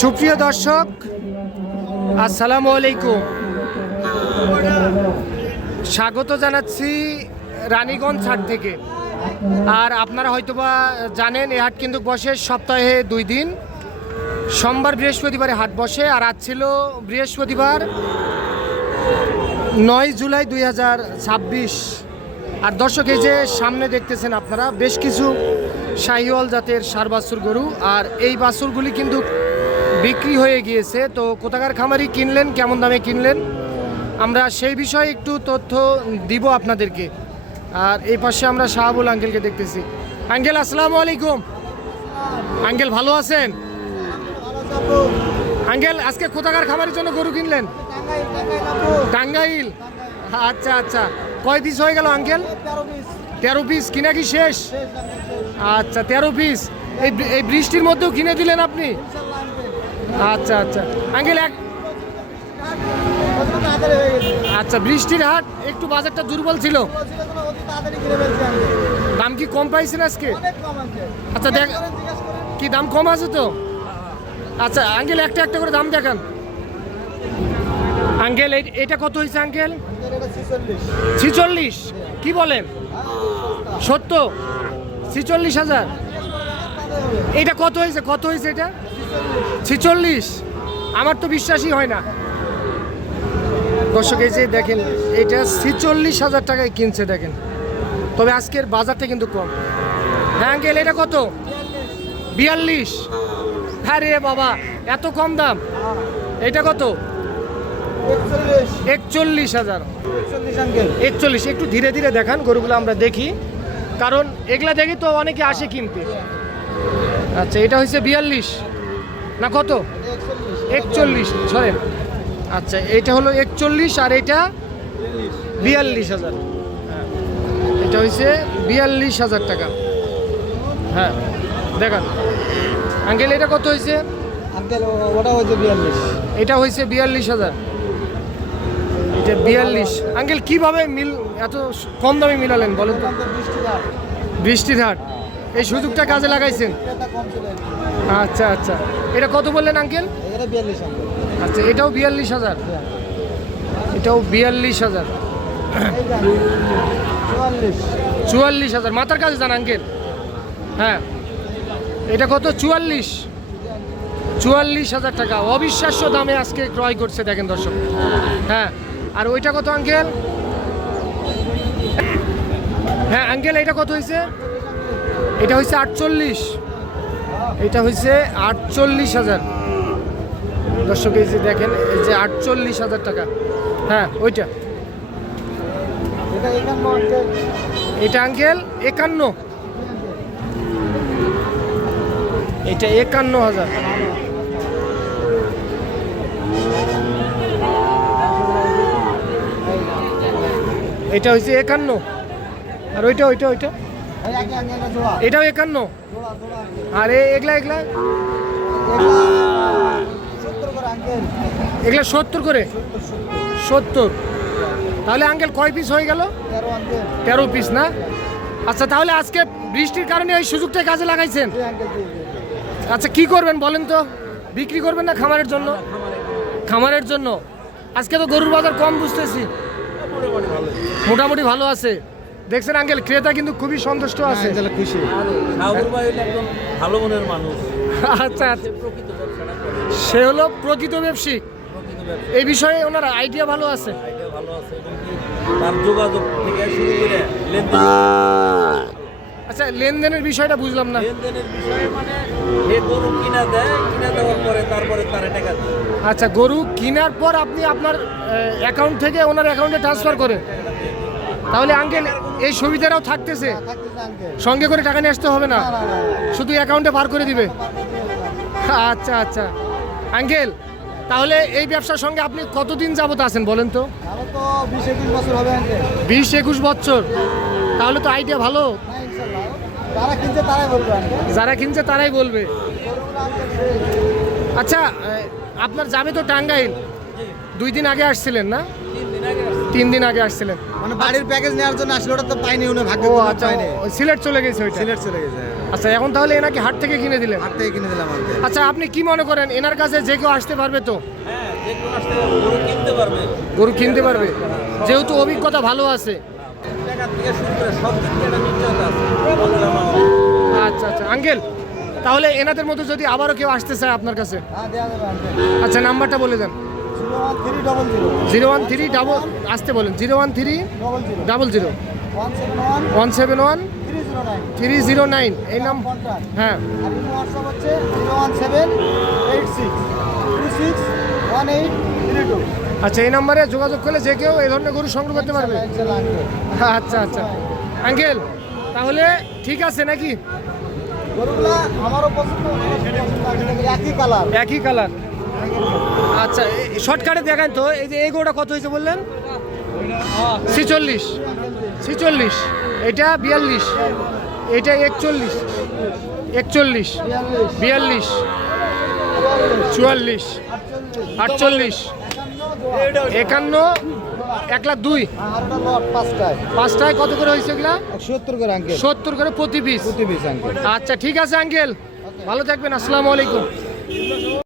সুপ্রিয় দর্শক, আসসালামু আলাইকুম। স্বাগত জানাচ্ছি রানীগঞ্জ হাট থেকে। আর আপনারা হয়তোবা জানেন, এই হাট কিন্তু বসে সপ্তাহে 2 দিন, সোমবার বৃহস্পতিবারে হাট বসে। আর আজ ছিল বৃহস্পতিবার 9 জুলাই 2026। আর দর্শক, এই যে সামনে দেখতেছেন আপনারা বেশ কিছু শাহিওয়াল জাতের ষাঁড় বাছুর গরু, আর এই বাছুরগুলি কিন্তু বিক্রি হয়ে গিয়েছে। তো কোথাকার খামারি কিনলেন, কেমন দামে কিনলেন, আমরা সেই বিষয়ে একটু তথ্য দিব আপনাদেরকে। আর এই পাশে আমরা শাহাবুল আঙ্কেলকে দেখতেছি। আঙ্কেল, আসসালামু আলাইকুম। আঙ্কেল, ভালো আছেন? আঙ্কেল, আজকে কোথাকার খামারের জন্য গরু কিনলেন? টাঙ্গাইল। আচ্ছা আচ্ছা, কয় পিস হয়ে গেল আঙ্কেল? 13 পিস। কিনা কি শেষ? আচ্ছা, 13 পিস। এই বৃষ্টির মধ্যেও কিনে দিলেন আপনি? আচ্ছা আচ্ছা আঙ্কেল, আচ্ছা, বৃষ্টির হাট, একটু বাজারটা দুর্বল ছিল। দাম কি কম পাইছেন আজকে? আচ্ছা, দেখ কি দাম কম আছে তো। আচ্ছা আঙ্কেল, একটা একটা করে দাম দেখান। আঙ্কেল, এটা কত হয়েছে আঙ্কেল? 46। কি বলেন? সত্য? 46,000। এটা কত হয়েছে? কত হয়েছে এটা? 46। আমার তো বিশ্বাসই হয় না। দর্শক, এই যে দেখেন, এটা 46,000 টাকায় কিনছে, দেখেন। তবে আজকের বাজারটা কিন্তু কম। হ্যাঁ আঙ্কেল, এটা কত? 42। হ্যাঁ রে বাবা, এত কম দাম। এটা কত? 41,000। 41। একটু ধীরে ধীরে দেখান গরুগুলো, আমরা দেখি, কারণ এগুলা দেখি তো অনেকে আসে কিনতে। আচ্ছা, এটা হচ্ছে 42 না কত? 41, সরেন। আচ্ছা, এটা হলো 41 আর এটা 42,000। হ্যাঁ, এটা হচ্ছে 42,000 টাকা। হ্যাঁ, দেখান আঙ্কেল, এটা কত হয়েছে? আঙ্কেল, ওটা হয়েছে 42। এটা হয়েছে 42,000। এটা 42। আঙ্কেল, কিভাবে এত কম দামে মিলালেন বলেন তো? বৃষ্টির হাট, এই সুযোগটা কাজে লাগাইছেন। আচ্ছা আচ্ছা, এটা কত বললেন আঙ্কেল? আচ্ছা, এটাও 42,000। এটাও 42,000। 44,000। মাথার কাছে যান আঙ্কেল। হ্যাঁ, এটা কত? 44,000 টাকা। অবিশ্বাস্য দামে আজকে ক্রয় করছে, দেখেন দর্শক। হ্যাঁ, আর ওইটা কত আঙ্কেল? হ্যাঁ আঙ্কেল, এটা কত হয়েছে? এটা হয়েছে 48। এটা হয়েছে 48,000। দর্শক, এই যে দেখেন, এই যে 48,000 টাকা। হ্যাঁ, ওইটা। এটা আঙ্কেল 51। এটা 51,000। এটা হয়েছে 51। আর ওইটা ওইটা ওইটা এটাও 51। আরে এগুলা এগুলা এগুলা 70 করে। 70। তাহলে আঙ্কেল কয় পিস হয়ে গেল? 13 পিস না? আচ্ছা, তাহলে আজকে বৃষ্টির কারণে এই সুযোগটা কাজে লাগাইছেন। আচ্ছা, কি করবেন বলেন তো? বিক্রি করবেন না খামারের জন্য? খামারের জন্য। আজকে তো গরুর বাজার কম বুঝতেছি। মোটামুটি ভালো আছে। দেখছেন আঙ্কেল, ক্রেতা কিন্তু খুবই সন্তুষ্ট আছে, খুশি। আচ্ছা, সে হলো প্রকৃত ব্যবসায়িক। এই বিষয়ে ওনার আইডিয়া ভালো আছে। আচ্ছা, লেনদেনের বিষয়টা বুঝলাম না। আচ্ছা, গরু কেনার পর আপনি আপনার অ্যাকাউন্ট থেকে ওনার অ্যাকাউন্টে ট্রান্সফার করেন। তাহলে আঙ্কেল, এই সুবিধাটাও থাকতেছে, সঙ্গে করে টাকা নিয়ে আসতে হবে না, শুধু অ্যাকাউন্টে বার করে দিবে। আচ্ছা আচ্ছা আঙ্কেল, তাহলে এই ব্যবসার সঙ্গে আপনি কতদিন যাবত আছেন বলেন তো? 20-21 বছর। তাহলে তো আইডিয়া ভালো। যারা কিনছে তারাই বলবে। আচ্ছা, আপনার যাবে তো টাঙ্গাইল, 2 দিন আগে আসছিলেন না? 3 দিন আগে আসছিলেন। মানে বাড়ির প্যাকেজ নেওয়ার জন্য আসলে ওটা তো পাইনি, উনি ভাগ্য ও করে আচ্ছা, পাইনি। ওই সিলেট চলে গেছে ওইটা। সিলেট চলে গেছে। আচ্ছা, এখন তাহলে এনাকে হাট থেকে কিনে দিলেন? হাট থেকে কিনে দিলাম আঙ্কেল। আচ্ছা, আপনি কি মনে করেন এনার কাছে যে কেউ আসতে পারবে তো? হ্যাঁ, যে কোনো আসতে গরু কিনতে পারবে। গরু কিনতে পারবে, যেহেতু অভিজ্ঞতা ভালো আছে। টাকা থেকে শুরু করে সব দিক দিয়ে একটা নিশ্চয়তা আছে। বাংলা মানুষ। আচ্ছা আচ্ছা আঙ্কেল, তাহলে এনাদের মতো যদি আবারও কেউ আসতে চায় আপনার কাছে, হ্যাঁ, দেওয়া যাবে আঙ্কেল। আচ্ছা নাম্বারটা বলে দেন। 01300 013 আসতে বলেন 013 00 171 171 309 309 এই নাম। কন্টাক্ট। হ্যাঁ, আর ইমো হোয়াটসঅ্যাপ হচ্ছে 01786261832। আচ্ছা এই নাম্বারে যোগাযোগ করলে যে কেউ এই ধরনের গরু সংগ্রহ করতে পারবে। ইনশাআল্লাহ আঙ্কেল। আচ্ছা আচ্ছা আঙ্কেল, তাহলে ঠিক আছে নাকি? গরুগুলা আমারও পছন্দ, একই কালার। একই কালার। আচ্ছা, শর্টকাটে দেখান তো, এই যে এই গরুটা কত হয়েছে বললেন? 46 46, এটা 42, এটা 41 41 42 44 48 51 1,02,000। আর ওটা লট পাঁচটায়। পাঁচটায় কত করে হয়েছে এগুলা? 70 করে আঙ্কেল। 70 করে প্রতি পিস। প্রতি পিস আঙ্কেল। আচ্ছা ঠিক আছে আঙ্কেল, ভালো থাকবেন, আসসালামু আলাইকুম।